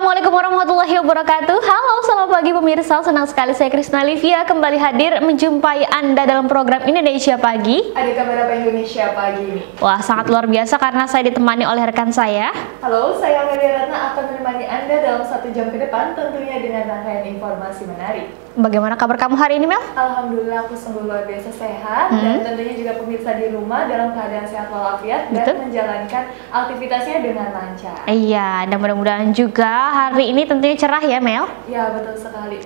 Assalamualaikum warahmatullahi wabarakatuh. Halo, selamat pagi pemirsa. Senang sekali saya Krisna Livia kembali hadir menjumpai Anda dalam program Indonesia Pagi. Ada kabar apa Indonesia Pagi ini? Wah, sangat luar biasa karena saya ditemani oleh rekan saya. Halo, saya Amelia Ratna akan menemani Anda dalam 1 jam ke depan, tentunya dengan rangkaian informasi menarik. Bagaimana kabar kamu hari ini, Mel? Alhamdulillah, aku sungguh luar biasa sehat dan tentunya juga pemirsa di rumah dalam keadaan sehat walafiat dan menjalankan aktivitasnya dengan lancar. Iya, dan mudah-mudahan juga hari ini tentunya cerah ya, Mel? Ya, betul sekali.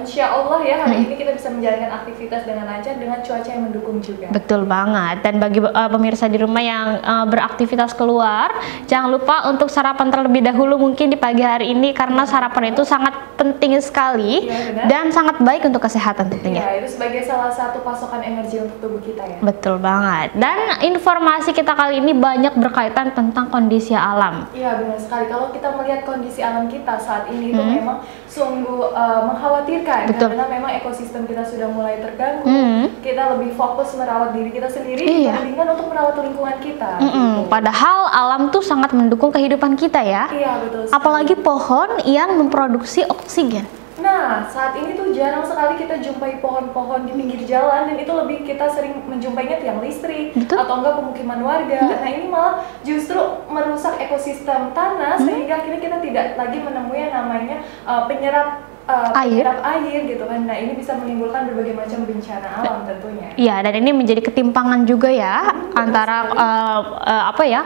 Insya Allah ya, hari ini kita bisa menjalankan aktivitas dengan lancar dengan cuaca yang mendukung juga. Betul banget. Dan bagi pemirsa di rumah yang beraktivitas keluar, jangan lupa untuk sarapan terlebih dahulu mungkin di pagi hari ini karena sarapan itu sangat penting sekali dan sangat baik untuk kesehatan tentunya. Ya, itu sebagai salah satu pasokan energi untuk tubuh kita ya. Betul banget. Dan informasi kita kali ini banyak berkaitan tentang kondisi alam. Iya, benar sekali. Kalau kita melihat kondisi alam kita saat ini itu memang sungguh mengkhawatirkan. Betul. Karena memang ekosistem kita sudah mulai terganggu. Kita lebih fokus merawat diri kita sendiri dibandingkan untuk merawat lingkungan kita. Gitu. Padahal alam tuh sangat mendukung kehidupan kita ya. Iya, betul sekali. Apalagi pohon yang memproduksi oksigen. Nah, saat ini tuh jarang sekali kita jumpai pohon-pohon di pinggir jalan, dan itu lebih kita sering menjumpainya tiang listrik atau enggak pemukiman warga. Nah, ini malah justru merusak ekosistem tanah sehingga akhirnya kita tidak lagi menemui yang namanya penyerap air gitu kan. Nah, ini bisa menimbulkan berbagai macam bencana alam tentunya. Iya, dan ini menjadi ketimpangan juga ya antara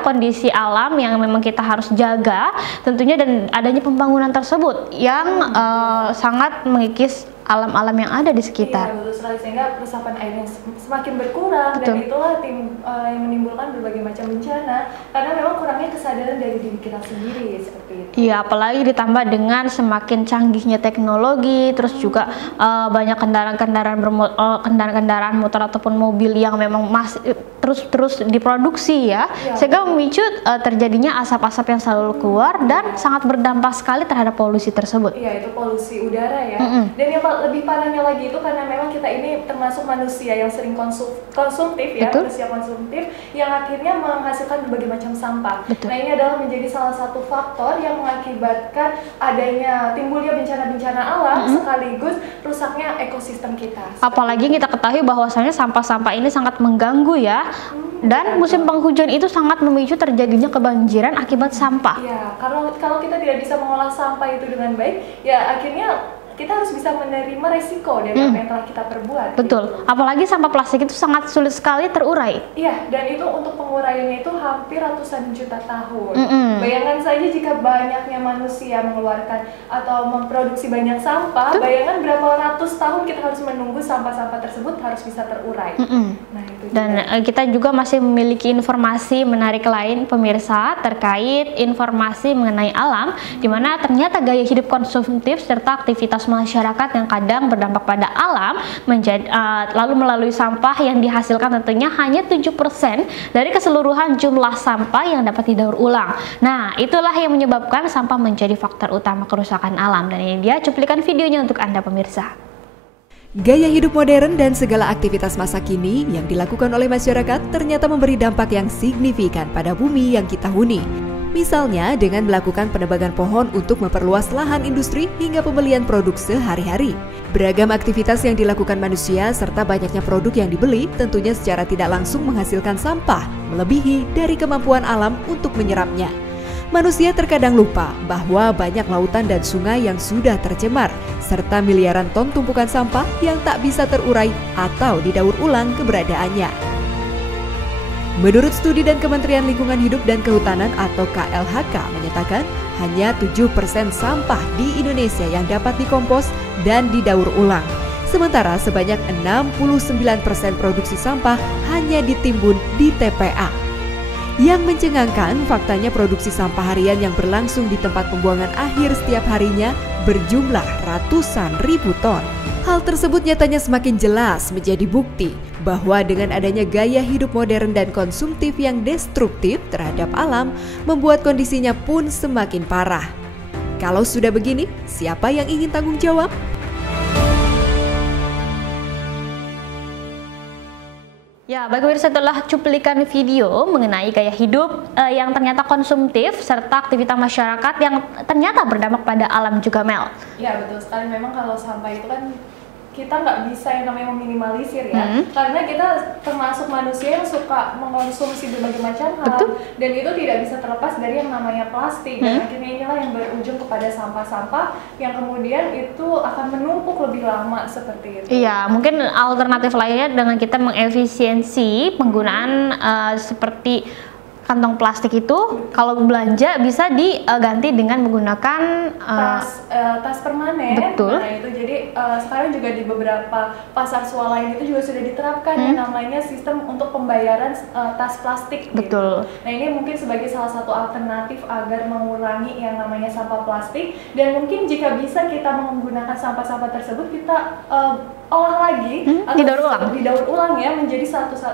kondisi alam yang memang kita harus jaga tentunya dan adanya pembangunan tersebut yang sangat mengikis alam-alam yang ada di sekitar. Iya, betul sekali, sehingga resapan airnya semakin berkurang. Dan itulah yang menimbulkan berbagai macam bencana karena memang kurangnya kesadaran dari diri kita sendiri seperti itu. Iya, apalagi ditambah dengan semakin canggihnya teknologi, terus juga banyak kendaraan motor ataupun mobil yang memang masih terus diproduksi ya, sehingga memicu terjadinya asap-asap yang selalu keluar dan sangat berdampak sekali terhadap polusi tersebut. Iya, itu polusi udara ya. Dan yang lebih parahnya lagi itu karena memang kita ini termasuk manusia yang sering konsumtif ya, manusia konsumtif yang akhirnya menghasilkan berbagai macam sampah. Nah, ini adalah menjadi salah satu faktor yang mengakibatkan adanya timbulnya bencana-bencana alam sekaligus rusaknya ekosistem kita. Apalagi kita ketahui bahwasanya sampah-sampah ini sangat mengganggu ya. Dan musim penghujan itu sangat memicu terjadinya kebanjiran akibat sampah. Iya, kalau kita tidak bisa mengolah sampah itu dengan baik, ya akhirnya kita harus bisa menerima resiko dari apa yang telah kita perbuat. Betul. Gitu. Apalagi sampah plastik itu sangat sulit sekali terurai. Iya, dan itu untuk penguraiannya itu hampir ratusan juta tahun. Bayangkan saja jika banyaknya manusia mengeluarkan atau memproduksi banyak sampah, bayangkan berapa ratus tahun kita harus menunggu sampah-sampah tersebut harus bisa terurai. Nah, itu juga. Dan kita juga masih memiliki informasi menarik lain pemirsa terkait informasi mengenai alam, di mana ternyata gaya hidup konsumtif serta aktivitas masyarakat yang kadang berdampak pada alam lalu melalui sampah yang dihasilkan tentunya hanya 7% dari keseluruhan jumlah sampah yang dapat didaur ulang. Nah, itulah yang menyebabkan sampah menjadi faktor utama kerusakan alam, dan ini dia cuplikan videonya untuk Anda pemirsa. Gaya hidup modern dan segala aktivitas masa kini yang dilakukan oleh masyarakat ternyata memberi dampak yang signifikan pada bumi yang kita huni. Misalnya dengan melakukan penebangan pohon untuk memperluas lahan industri hingga pembelian produk sehari-hari. Beragam aktivitas yang dilakukan manusia serta banyaknya produk yang dibeli tentunya secara tidak langsung menghasilkan sampah, melebihi dari kemampuan alam untuk menyerapnya. Manusia terkadang lupa bahwa banyak lautan dan sungai yang sudah tercemar, serta miliaran ton tumpukan sampah yang tak bisa terurai atau didaur ulang keberadaannya. Menurut studi dan Kementerian Lingkungan Hidup dan Kehutanan atau KLHK menyatakan hanya 7% sampah di Indonesia yang dapat dikompos dan didaur ulang. Sementara sebanyak 69% produksi sampah hanya ditimbun di TPA. Yang mencengangkan, faktanya produksi sampah harian yang berlangsung di tempat pembuangan akhir setiap harinya berjumlah ratusan ribu ton. Hal tersebut nyatanya semakin jelas menjadi bukti bahwa dengan adanya gaya hidup modern dan konsumtif yang destruktif terhadap alam, membuat kondisinya pun semakin parah. Kalau sudah begini, siapa yang ingin tanggung jawab? Ya, baik pemirsa, itulah cuplikan video mengenai gaya hidup yang ternyata konsumtif serta aktivitas masyarakat yang ternyata berdampak pada alam juga, Mel. Ya, betul sekali. Memang kalau sampah itu kan kita nggak bisa yang namanya meminimalisir ya, karena kita termasuk manusia yang suka mengkonsumsi berbagai macam hal. Betul. Dan itu tidak bisa terlepas dari yang namanya plastik. Dan akhirnya inilah yang berujung kepada sampah-sampah yang kemudian itu akan menumpuk lebih lama seperti itu. Iya, mungkin alternatif lainnya dengan kita mengefisiensi penggunaan seperti kantong plastik itu, kalau belanja bisa diganti dengan menggunakan tas permanen. Betul. Nah itu jadi sekarang juga di beberapa pasar swalayan itu juga sudah diterapkan yang namanya sistem untuk pembayaran tas plastik. Betul. Gitu. Nah ini mungkin sebagai salah satu alternatif agar mengurangi yang namanya sampah plastik, dan mungkin jika bisa kita menggunakan sampah-sampah tersebut kita olah lagi atau didaur ulang ya menjadi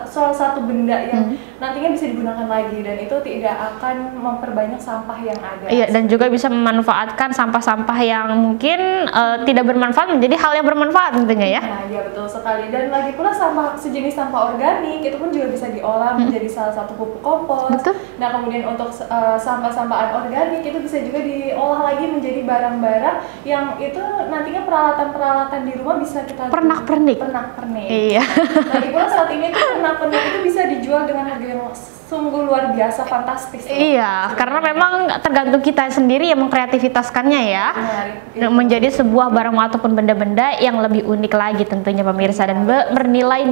salah satu benda yang nantinya bisa digunakan lagi, dan itu tidak akan memperbanyak sampah yang ada. Iya, dan juga bisa memanfaatkan sampah-sampah yang mungkin tidak bermanfaat menjadi hal yang bermanfaat tentunya ya. Nah, iya betul sekali. Dan lagi pula sejenis sampah organik itu pun juga bisa diolah menjadi salah satu pupuk kompos. Betul. Nah, kemudian untuk sampah-sampah organik itu bisa juga diolah lagi menjadi barang-barang yang itu nantinya peralatan-peralatan di rumah bisa kita pernak-pernik. Iya. Lagi pula saat ini tuh pernak-pernik itu bisa dijual dengan harga yang sungguh luar biasa fantastis. Iya, karena memang tergantung kita sendiri yang mengkreativitaskannya ya. Menjadi sebuah barang ataupun benda-benda yang lebih unik lagi tentunya pemirsa, dan bernilai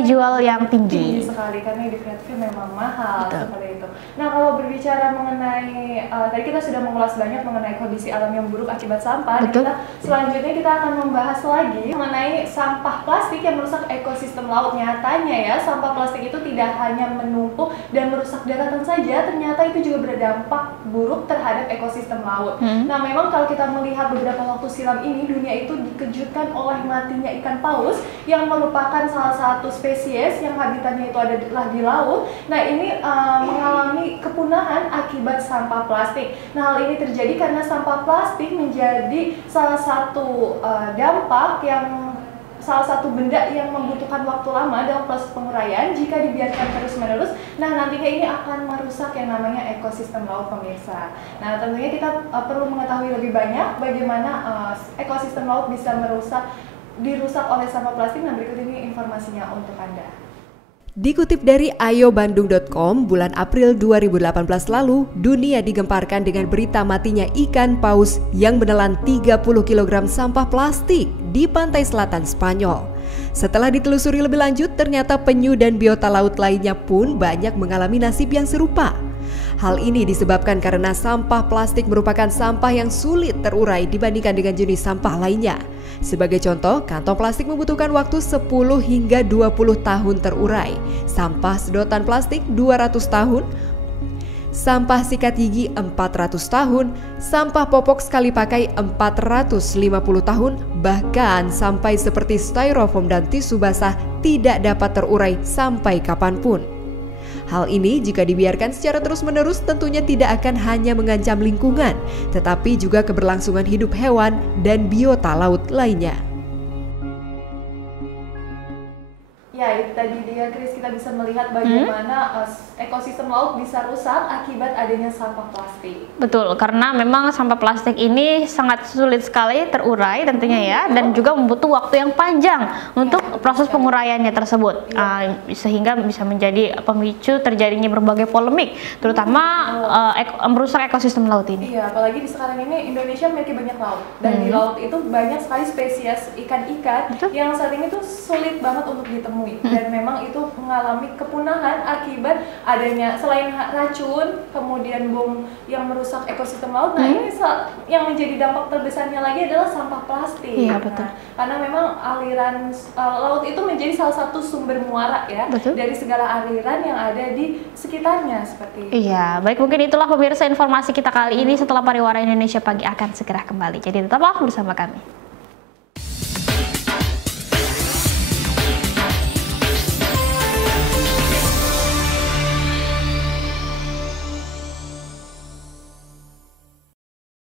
jual yang tinggi. Tinggi sekali karena ide kreatif memang mahal. Betul. Seperti itu. Nah, kalau berbicara mengenai tadi kita sudah mengulas banyak mengenai kondisi alam yang buruk akibat sampah. Betul. Dan selanjutnya kita akan membahas lagi mengenai sampah plastik yang merusak ekosistem laut. Nyatanya ya, sampah plastik itu tidak hanya menumpuk dan merusak daratan saja, ternyata itu juga berdampak buruk terhadap ekosistem laut. Nah, memang kalau kita melihat beberapa waktu silam ini, dunia itu dikejutkan oleh matinya ikan paus yang merupakan salah satu spesies yang habitatnya itu adalah di laut. Nah, ini mengalami kepunahan akibat sampah plastik. Nah, hal ini terjadi karena sampah plastik menjadi salah satu salah satu benda yang membutuhkan waktu lama dalam proses penguraian. Jika dibiarkan terus-menerus, nah nantinya ini akan merusak yang namanya ekosistem laut pemirsa. Nah, tentunya kita perlu mengetahui lebih banyak bagaimana ekosistem laut bisa dirusak oleh sampah plastik. Nah, berikut ini informasinya untuk Anda. Dikutip dari ayobandung.com, bulan April 2018 lalu, dunia digemparkan dengan berita matinya ikan paus yang menelan 30 kg sampah plastik di pantai selatan Spanyol. Setelah ditelusuri lebih lanjut, ternyata penyu dan biota laut lainnya pun banyak mengalami nasib yang serupa. Hal ini disebabkan karena sampah plastik merupakan sampah yang sulit terurai dibandingkan dengan jenis sampah lainnya. Sebagai contoh, kantong plastik membutuhkan waktu 10 hingga 20 tahun terurai, sampah sedotan plastik 200 tahun, sampah sikat gigi 400 tahun, sampah popok sekali pakai 450 tahun, bahkan sampai seperti styrofoam dan tisu basah tidak dapat terurai sampai kapanpun. Hal ini jika dibiarkan secara terus-menerus tentunya tidak akan hanya mengancam lingkungan, tetapi juga keberlangsungan hidup hewan dan biota laut lainnya. Ya, itu tadi dia, Chris, kita bisa melihat bagaimana ekosistem laut bisa rusak akibat adanya sampah plastik. Betul, karena memang sampah plastik ini sangat sulit sekali terurai tentunya ya, dan juga membutuh waktu yang panjang untuk proses penguraiannya tersebut, sehingga bisa menjadi pemicu terjadinya berbagai polemik, terutama merusak ekosistem laut ini. Iya, apalagi di sekarang ini Indonesia memiliki banyak laut, dan di laut itu banyak sekali spesies ikan-ikan yang saat ini tuh sulit banget untuk ditemui. Dan memang itu mengalami kepunahan akibat adanya selain racun, kemudian bom yang merusak ekosistem laut. Nah, ini yang menjadi dampak terbesarnya lagi adalah sampah plastik. Iya, betul. Karena memang aliran laut itu menjadi salah satu sumber muara ya, dari segala aliran yang ada di sekitarnya seperti itu. Iya, baik, mungkin itulah pemirsa informasi kita kali ini. Setelah Pariwara Indonesia Pagi akan segera kembali. Jadi tetaplah bersama kami.